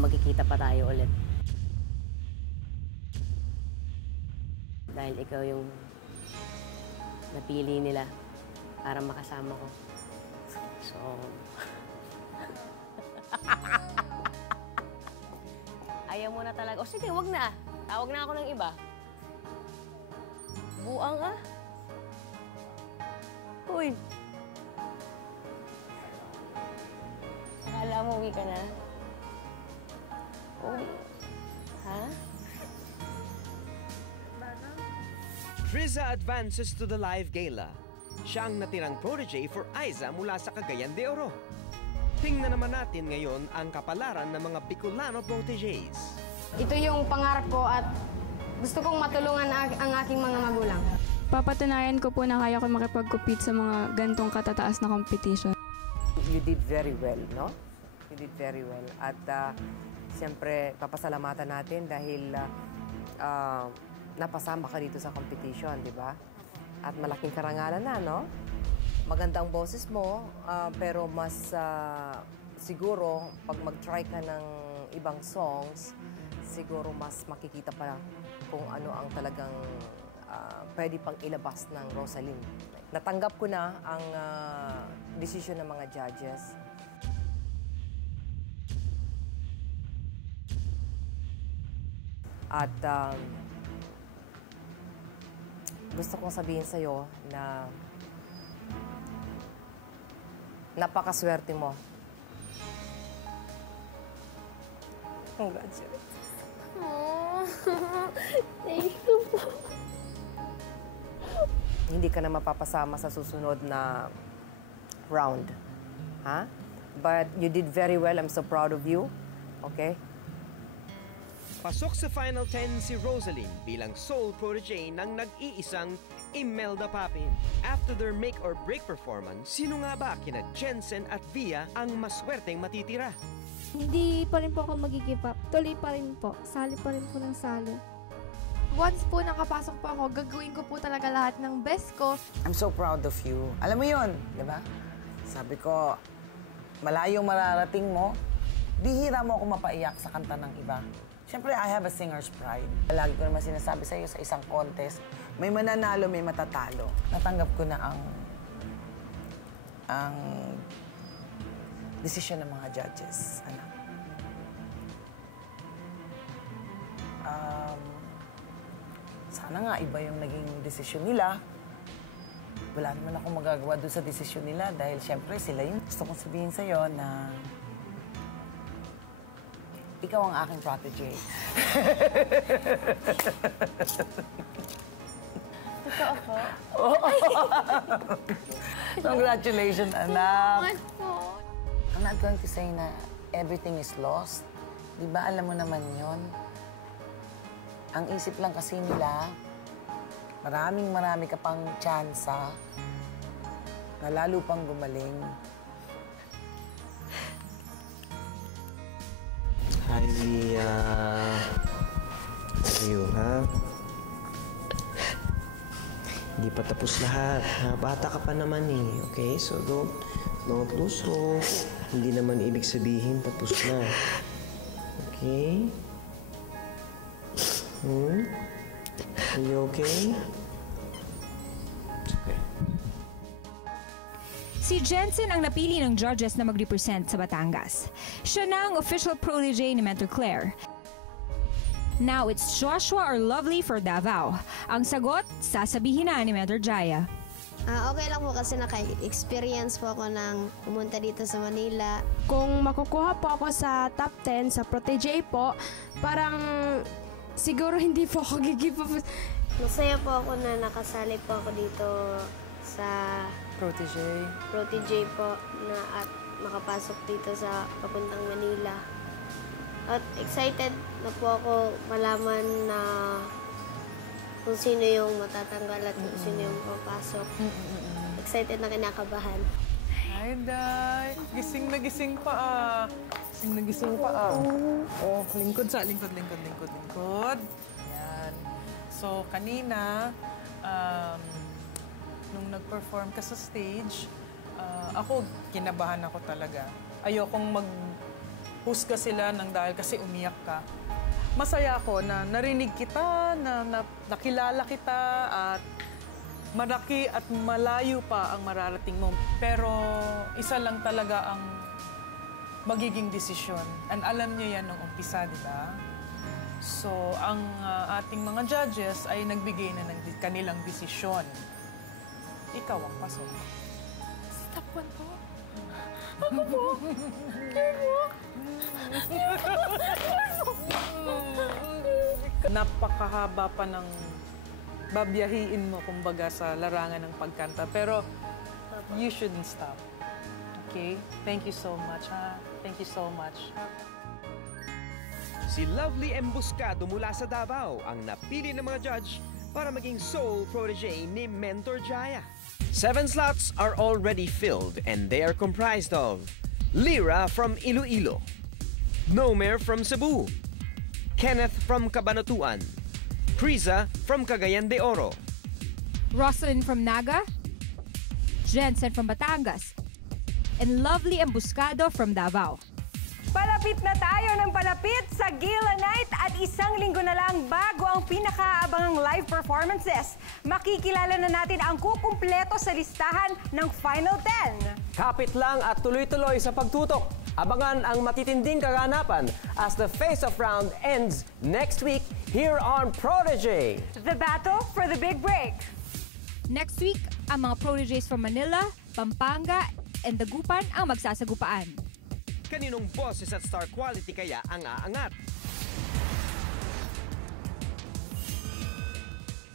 magkikita pa tayo ulit. Dahil ikaw yung napili nila para makasama ko. So... Ayaw mo na talaga. O sige, wag na. Tawag na ako ng iba. Buang ah. Uy. Akala mo uwi ka na? Uy. Ha? Rizza advances to the live gala. Siya ang natirang protege for Aiza mula sa Cagayan de Oro. Tingnan naman natin ngayon ang kapalaran ng mga Bicolano proteges. Ito yung pangarap ko at gusto kong matulungan ang aking mga magulang. Papatunayan ko po na kaya ko makipag-compete sa mga gantong katataas na competition. You did very well, no? You did very well. At siyempre, papasalamatan natin dahil napasama ka dito sa competition, di ba? At malaking karangalan na, no? Maganda ang boses mo, pero mas siguro, pag mag-try ka ng ibang songs, siguro mas makikita pa kung ano ang talagang pwede pang ilabas ng Rosaline. Natanggap ko na ang desisyon ng mga judges. At gusto kong sabihin sa'yo na napakaswerte mo. Congratulations. Oh, thank you po. Hindi ka na mapapasama sa susunod na round. Ha? But you did very well. I'm so proud of you. Okay? Pasok sa Final 10 si Rosaline bilang sole protege ng nag-iisang Imelda Papin. After their make-or-break performance, sino nga ba kina Jensen at Via ang maswerteng matitira? Hindi pa rin po ako mag-give up. Tuloy pa rin po. Sali pa rin po ng sali. Once po nakapasok po ako, gagawin ko po talaga lahat ng best ko. I'm so proud of you. Alam mo yun, di ba? Sabi ko, malayong mararating mo, bihira mo ako mapaiyak sa kanta ng iba. Siyempre, I have a singer's pride. Lagi ko naman sinasabi sa iyo sa isang contest, may mananalo, may matatalo. Natanggap ko na ang desisyon ng mga judges, anak. Sana nga iba yung naging desisyon nila. Wala naman ako magagawa doon sa desisyon nila dahil siyempre sila yung gusto kong sabihin sa'yo na ikaw ang aking protege. Totoo po? Congratulations, anak. Salamat po. I'm not going to say na everything is lost. Di ba alam mo naman yon? Ang isip lang kasi nila, marami ka pang tsansa na lalo pang gumaling. Hi, Via. Ayun, ha? Hindi pa tapos lahat. Ha? Bata ka pa naman eh, okay? So don't lose hope. Hindi naman ibig sabihin tapos na. Okay? Are you okay? Okay. Si Jensen ang napili ng judges na mag-represent sa Batangas. Siya na ang official protege ni Mentor Claire. Now it's Joshua or Lovely for Davao. Ang sagot, sasabihin na ni Mentor Jaya. Okay lang po kasi naka-experience po ako ng pumunta dito sa Manila. Kung makukuha po ako sa top 10 sa protege po, parang siguro hindi po ako give up. Masaya po ako na nakasali po ako dito sa protege po na at makapasok dito sa papuntang Manila. At excited na po ako malaman na kung sino yung matatanggal at kung sino yung papasok. Excited na kinakabahan. Hi, Day. Gising na gising pa ah. Gising na gising pa ah. Oh, lingkod sa lingkod. Yan. So, kanina, nung nag-perform ka sa stage, ako, kinabahan ako talaga. Ayokong husga sila ng dahil kasi umiyak ka. Masaya ako na narinig kita, na nakilala kita, at malaki at malayo pa ang mararating mo. Pero isa lang talaga ang magiging desisyon. And alam niyo yan nung umpisa, di ba? So, ang ating mga judges ay nagbigay na ng kanilang desisyon. Ikaw ang pasok. Stop 1 po. Napakahaba pa ng babiyahiin mo, kumbaga, sa larangan ng pagkanta. Pero you shouldn't stop. Okay? Thank you so much, ha? Thank you so much. Si Lovely Embuscado mula sa Davao ang napili ng mga judge para maging sole protege ni Mentor Jaya. 7 slots are already filled and they are comprised of Lyra from Iloilo, Nomer from Cebu, Kenneth from Cabanatuan, Criza from Cagayan de Oro, Roslyn from Naga, Jensen from Batangas, and Lovely Embuscado from Davao. Palapit na tayo ng palapit sa Gala Night at isang linggo na lang bago ang pinakaabangang live performances. Makikilala na natin ang kukumpleto sa listahan ng Final 10. Kapit lang at tuloy-tuloy sa pagtutok. Abangan ang matitinding kaganapan as the face-off round ends next week here on Protege. The battle for the big break. Next week, ang mga proteges from Manila, Pampanga, and Dagupan ang magsasagupaan. Kaninong boses at star quality kaya ang aangat?